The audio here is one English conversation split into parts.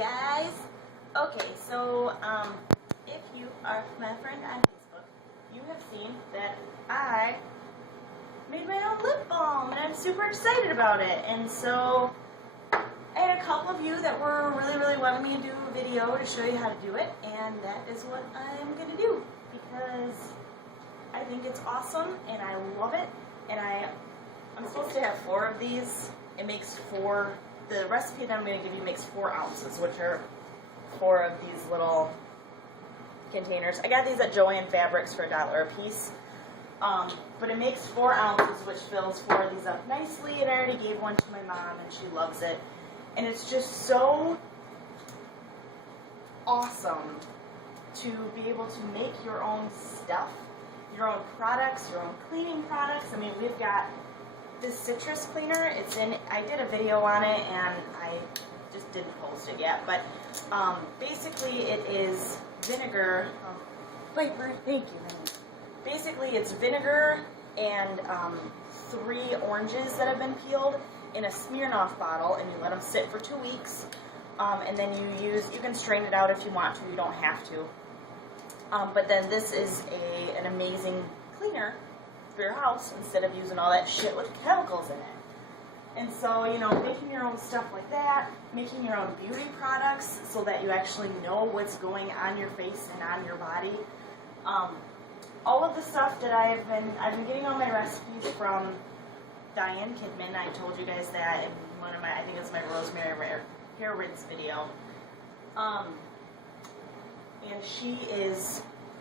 guys? Okay, so if you are my friend on Facebook, you have seen that I made my own lip balm and I'm super excited about it. And so I had a couple of you that were really wanting me to do a video to show you how to do it, and that is what I'm going to do because I think it's awesome and I love it. And I'm supposed to have 4 of these. It makes 4. The recipe that I'm going to give you makes 4 ounces, which are 4 of these little containers. I got these at Joann Fabrics for $1 a piece. But it makes 4 ounces, which fills 4 of these up nicely. And I already gave one to my mom, and she loves it. And it's just so awesome to be able to make your own stuff, your own products, your own cleaning products. I mean, we've got this citrus cleaner. I did a video on it, and I just didn't post it yet. But basically, it is vinegar. Pyperh, thank you, honey. Basically, it's vinegar and 3 oranges that have been peeled in a Smirnoff bottle, and you let them sit for 2 weeks. And then you can strain it out if you want to. You don't have to. But then this is an amazing cleaner for your house instead of using all that shit with chemicals in it. And so, you know, making your own stuff like that, making your own beauty products so that you actually know what's going on your face and on your body. All of the stuff that I've been getting all my recipes from Diane Kidman. I told you guys that in one of I think it's my rosemary hair rinse video. And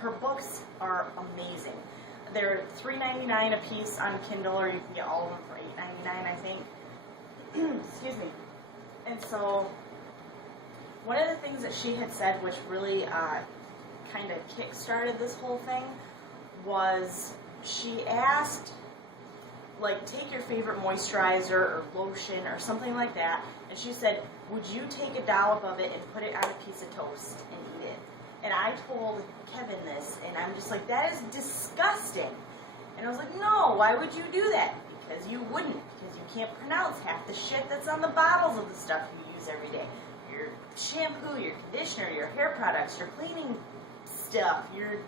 her books are amazing. They're $3.99 a piece on Kindle, or you can get all of them for $8.99, I think. Excuse me. And so, one of the things that she had said, which really kind of kick-started this whole thing, was she asked, like, take your favorite moisturizer or lotion or something like that, and she said, would you take a dollop of it and put it on a piece of toast and eat it? And I told Kevin this, and I'm just like, that is disgusting. And I was like, no, why would you do that? Because you wouldn't, because you can't pronounce half the shit that's on the bottles of the stuff you use every day. Your shampoo, your conditioner, your hair products, your cleaning stuff, your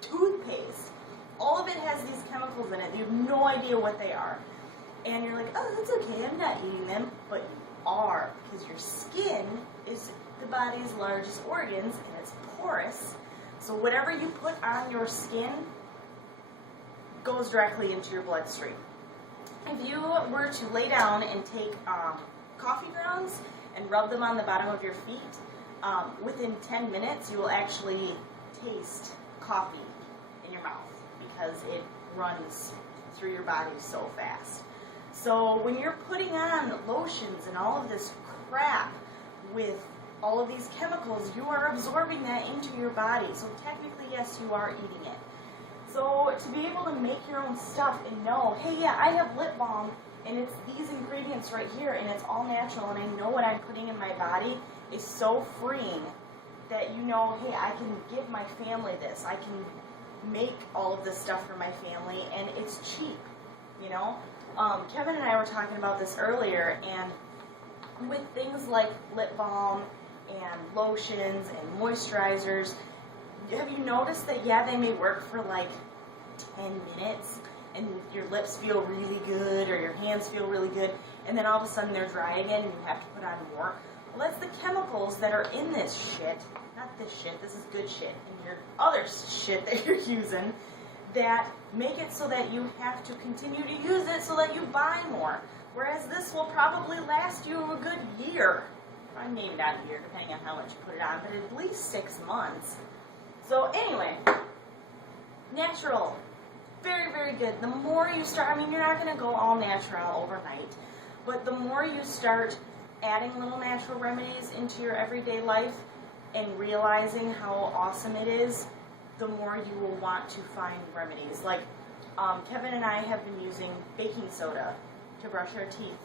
toothpaste. All of it has these chemicals in it. You have no idea what they are. And you're like, oh, that's okay, I'm not eating them. But you are, because your skin is the body's largest organs, and it's porous. So whatever you put on your skin goes directly into your bloodstream. If you were to lay down and take coffee grounds and rub them on the bottom of your feet, within 10 minutes you will actually taste coffee in your mouth because it runs through your body so fast. So when you're putting on lotions and all of this crap with all of these chemicals, you are absorbing that into your body. So technically, yes, you are eating it. So to be able to make your own stuff and know, hey, yeah, I have lip balm, and it's these ingredients right here, and it's all natural, and I know what I'm putting in my body, is so freeing that you know, hey, I can give my family this. I can make all of this stuff for my family, and it's cheap, you know? Kevin and I were talking about this earlier, and with things like lip balm and lotions and moisturizers, have you noticed that, yeah, they may work for like 10 minutes and your lips feel really good or your hands feel really good, and then all of a sudden they're dry again and you have to put on more? Well, that's the chemicals that are in this shit, not this shit, this is good shit, and your other shit that you're using that make it so that you have to continue to use it so that you buy more. Whereas this will probably last you a good year. I maybe not a year, depending on how much you put it on, but at least 6 months. So anyway, natural, very good. The more you start, I mean, you're not going to go all natural overnight, but the more you start adding little natural remedies into your everyday life and realizing how awesome it is, the more you will want to find remedies. Like, Kevin and I have been using baking soda to brush our teeth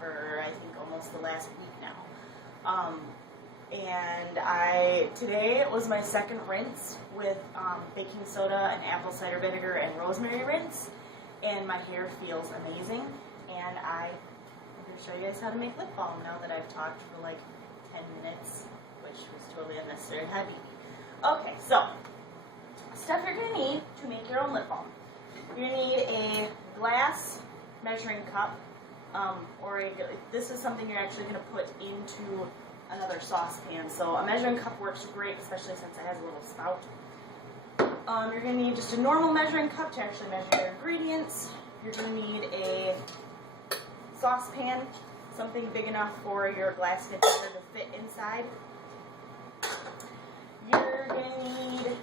for, I think, almost the last week now. And today it was my second rinse with baking soda and apple cider vinegar and rosemary rinse, and my hair feels amazing. And I'm going to show you guys how to make lip balm now that I've talked for like 10 minutes. unnecessary heavy. Okay, so stuff you're going to need to make your own lip balm. You're going to need a glass measuring cup, this is something you're actually going to put into another saucepan. So a measuring cup works great, especially since it has a little spout. You're going to need just a normal measuring cup to actually measure your ingredients. You're going to need a saucepan, something big enough for your glass container to fit inside. You're going to need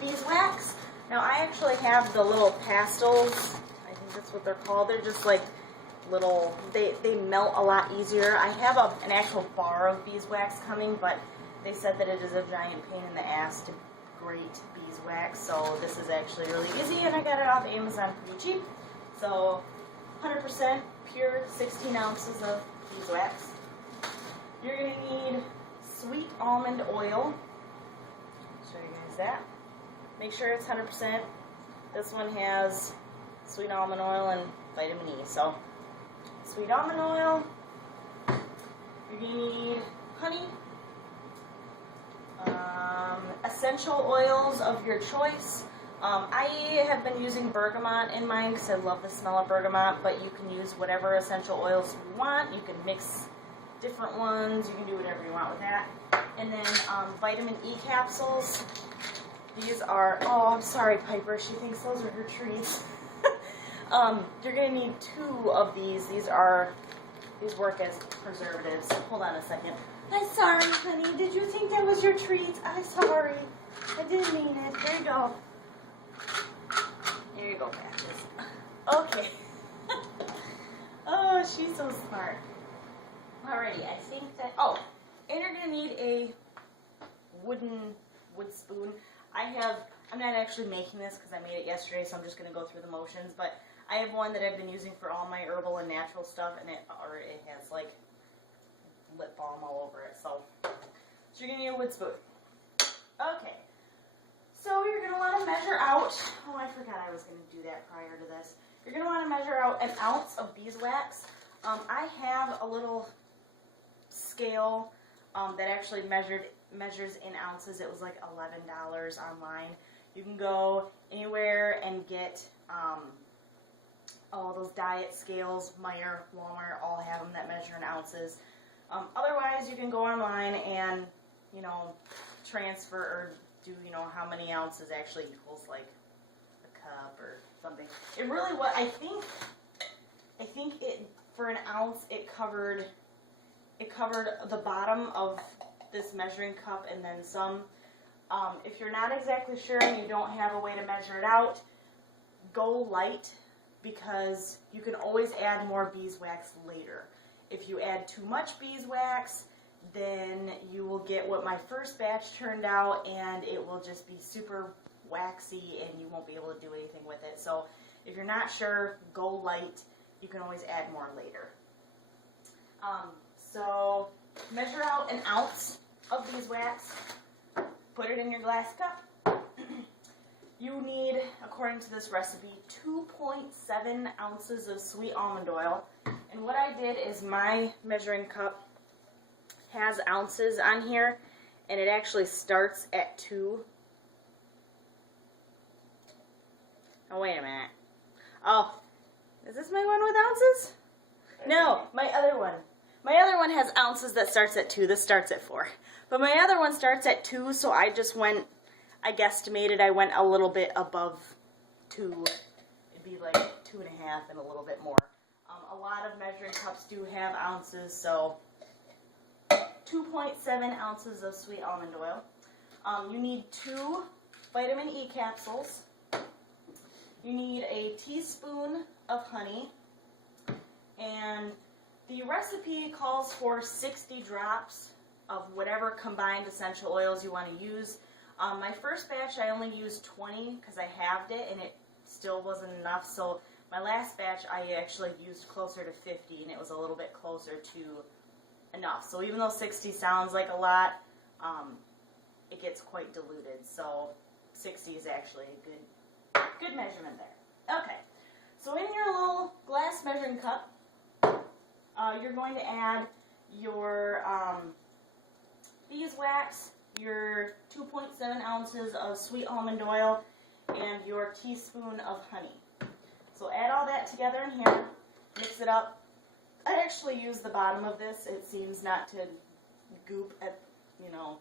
beeswax. Now I actually have the little pastels, I think that's what they're called. They're just like little, they melt a lot easier. I have an actual bar of beeswax coming, but they said that it is a giant pain in the ass to grate beeswax, so this is actually really easy, and I got it off Amazon pretty cheap. So 100% pure 16 ounces of beeswax. You're going to need sweet almond oil. I'll show you guys that. Make sure it's 100%. This one has sweet almond oil and vitamin E. So sweet almond oil. You're going to need honey. Essential oils of your choice. I have been using bergamot in mine because I love the smell of bergamot, but you can use whatever essential oils you want. You can mix different ones. You can do whatever you want with that. And then vitamin E capsules. These are, oh, I'm sorry, Piper. She thinks those are her treats. You're going to need 2 of these. These work as preservatives. Hold on a second. I'm sorry, honey. Did you think that was your treat? I'm sorry. I didn't mean it. Here you go. Here you go, Baptist. Okay. Oh, she's so smart. Alrighty, I think that... Oh, and you're going to need a wood spoon. I'm not actually making this because I made it yesterday, so I'm just going to go through the motions, but I have one that I've been using for all my herbal and natural stuff, and it has, like, lip balm all over it. So you're going to need a wood spoon. Okay. So you're going to want to measure out, oh, I forgot I was going to do that prior to this. You're going to want to measure out an ounce of beeswax. I have a little scale that actually measures in ounces. It was like $11 online. You can go anywhere and get all those diet scales. Meijer, Walmart, all have them that measure in ounces. Otherwise, you can go online and, transfer or do, how many ounces actually equals like a cup or something. It really was, I think it, for an ounce, it covered the bottom of this measuring cup and then some. If you're not exactly sure and you don't have a way to measure it out, go light, because you can always add more beeswax later. If you add too much beeswax, then you will get what my first batch turned out, and it will just be super waxy and you won't be able to do anything with it. So if you're not sure, go light. You can always add more later. So measure out an ounce of beeswax, put it in your glass cup. You need, according to this recipe, 2.7 ounces of sweet almond oil. And what I did is my measuring cup has ounces on here, and it actually starts at 2. Oh, wait a minute. Oh, is this my one with ounces? No, my other one. My other one has ounces that starts at 2. This starts at 4. But my other one starts at 2, so I guesstimated I went a little bit above 2. It'd be like 2.5 and a little bit more. A lot of measuring cups do have ounces, so 2.7 ounces of sweet almond oil. You need 2 vitamin E capsules. You need a teaspoon of honey. And the recipe calls for 60 drops of whatever combined essential oils you want to use. My first batch I only used 20 because I halved it and it still wasn't enough. So my last batch I actually used closer to 50 and it was a little bit closer to enough. So even though 60 sounds like a lot, it gets quite diluted. So 60 is actually a good measurement there. Okay, so in your little glass measuring cup, you're going to add your beeswax, your 2.7 ounces of sweet almond oil, and your teaspoon of honey. So add all that together in here, mix it up. I actually use the bottom of this. It seems not to goop at, you know,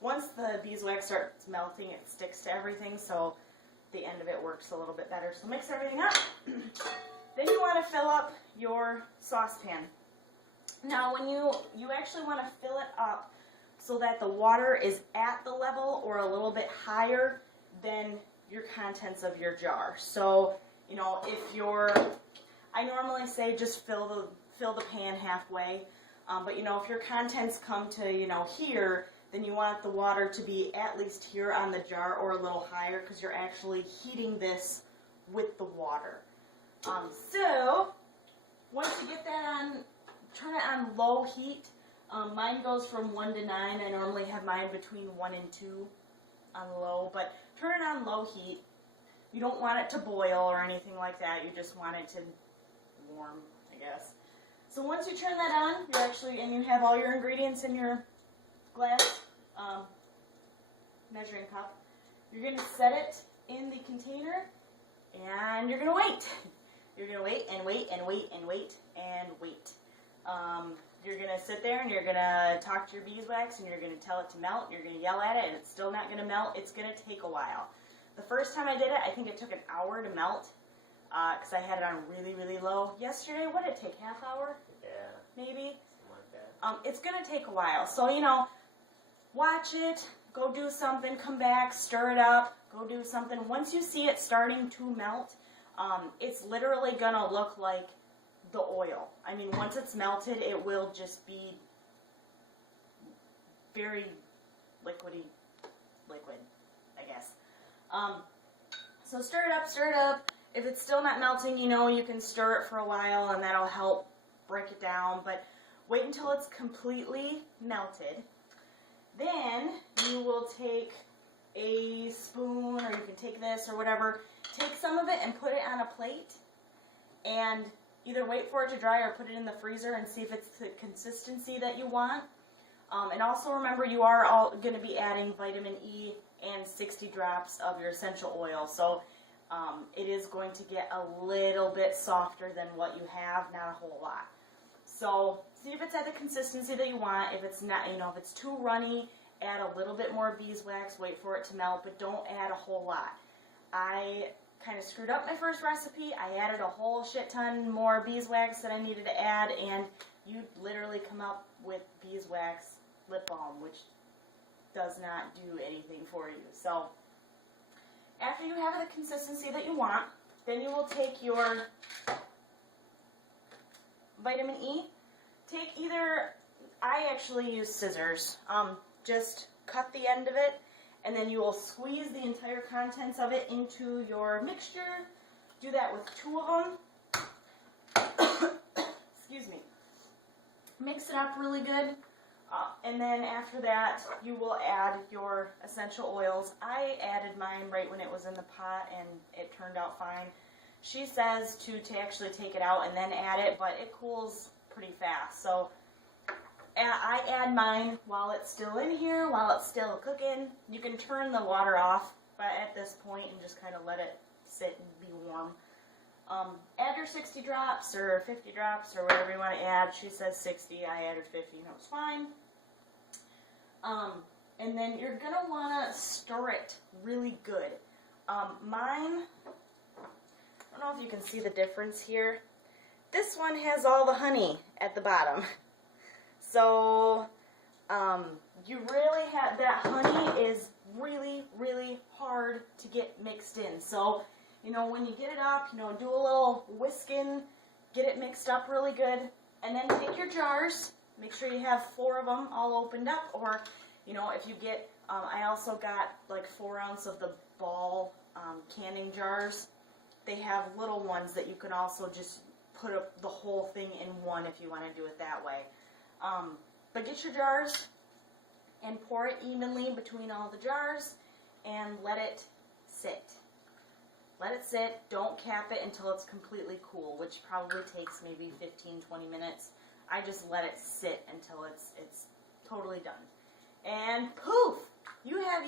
once the beeswax starts melting, it sticks to everything, so the end of it works a little bit better. So mix everything up. Then you want to fill up your saucepan. Now when you actually want to fill it up so that the water is at the level or a little bit higher than your contents of your jar. So, you know, if I normally say just fill the pan halfway, but you know, if your contents come to, you know, here, then you want the water to be at least here on the jar or a little higher, because you're actually heating this with the water. So once you get that on, turn it on low heat. Mine goes from 1 to 9. I normally have mine between 1 and 2 on low, but turn it on low heat. You don't want it to boil or anything like that. You just want it to warm, I guess. So once you turn that on, and you have all your ingredients in your glass measuring cup, you're going to set it in the container, and you're going to wait. You're going to wait and wait and wait and wait and wait. You're going to sit there and you're going to talk to your beeswax and you're going to tell it to melt. You're going to yell at it and it's still not going to melt. It's going to take a while. The first time I did it, I think it took an hour to melt because I had it on really, really low. Yesterday, what did it take, half hour? Yeah. Maybe? Something like that. It's going to take a while. So, you know, watch it, go do something, come back, stir it up, go do something. Once you see it starting to melt, it's literally going to look like the oil. I mean, once it's melted, it will just be very liquid, I guess. So stir it up, stir it up. If it's still not melting, you know, you can stir it for a while and that'll help break it down, but wait until it's completely melted. Then you will take a spoon, or you can take this or whatever, take some of it and put it on a plate and either wait for it to dry or put it in the freezer and see if it's the consistency that you want. And also remember, you are all going to be adding vitamin E and 60 drops of your essential oil. So it is going to get a little bit softer than what you have, not a whole lot. So see if it's at the consistency that you want. If it's not, you know, if it's too runny, add a little bit more beeswax, wait for it to melt, but don't add a whole lot. I kind of screwed up my first recipe. I added a whole shit ton more beeswax that I needed to add, and you literally come up with beeswax lip balm, which does not do anything for you. So after you have the consistency that you want, then you will take your vitamin E. Take either, I actually use scissors. Just cut the end of it, and then you will squeeze the entire contents of it into your mixture. Do that with 2 of them. Excuse me. Mix it up really good. And then after that, you will add your essential oils. I added mine right when it was in the pot, and it turned out fine. She says to actually take it out and then add it, but it cools pretty fast. So I add mine while it's still in here, while it's still cooking. You can turn the water off at this point and just kind of let it sit and be warm. Add your 60 drops or 50 drops or whatever you want to add. She says 60. I added 50, and it was fine. And then you're going to want to stir it really good. Mine, I don't know if you can see the difference here. This one has all the honey at the bottom. So you really have, that honey is really, really hard to get mixed in. So, you know, when you get it up, you know, do a little whisking, get it mixed up really good, and then take your jars. Make sure you have 4 of them all opened up, or, you know, if you get, I also got like 4 ounce of the Balm canning jars. They have little ones that you can also just put the whole thing in one if you want to do it that way. But get your jars and pour it evenly between all the jars and let it sit. Let it sit. Don't cap it until it's completely cool, which probably takes maybe 15-20 minutes. I just let it sit until it's totally done. and poof, you have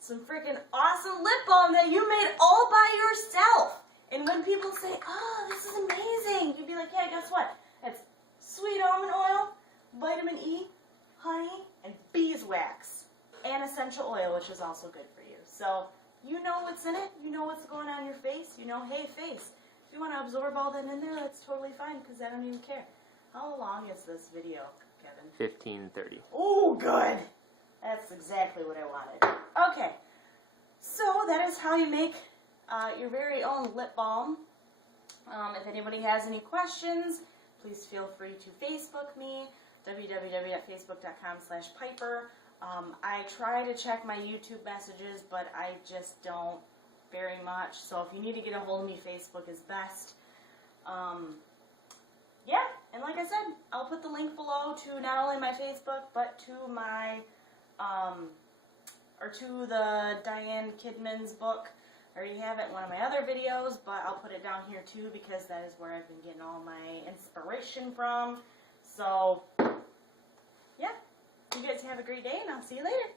some freaking awesome lip balm that you made all by yourself. And when people say, oh, this is amazing, you'd be like, yeah, guess what? It's sweet almond oil, vitamin E, honey, and beeswax, and essential oil, which is also good for you. So you know what's in it. You know what's going on your face. You know, hey, face, if you want to absorb all that in there, that's totally fine because I don't even care. How long is this video, Kevin? 15:30. Oh, good. That's exactly what I wanted. Okay, so that is how you make your very own lip balm. If anybody has any questions, please feel free to Facebook me, www.facebook.com/Pyperh. I try to check my YouTube messages, but I just don't very much. So if you need to get a hold of me, Facebook is best. Yeah, and like I said, I'll put the link below to not only my Facebook, but to my, or to the Diane Kidman's book. I already have it in one of my other videos, but I'll put it down here too because that is where I've been getting all my inspiration from. So, yeah, you guys have a great day, and I'll see you later.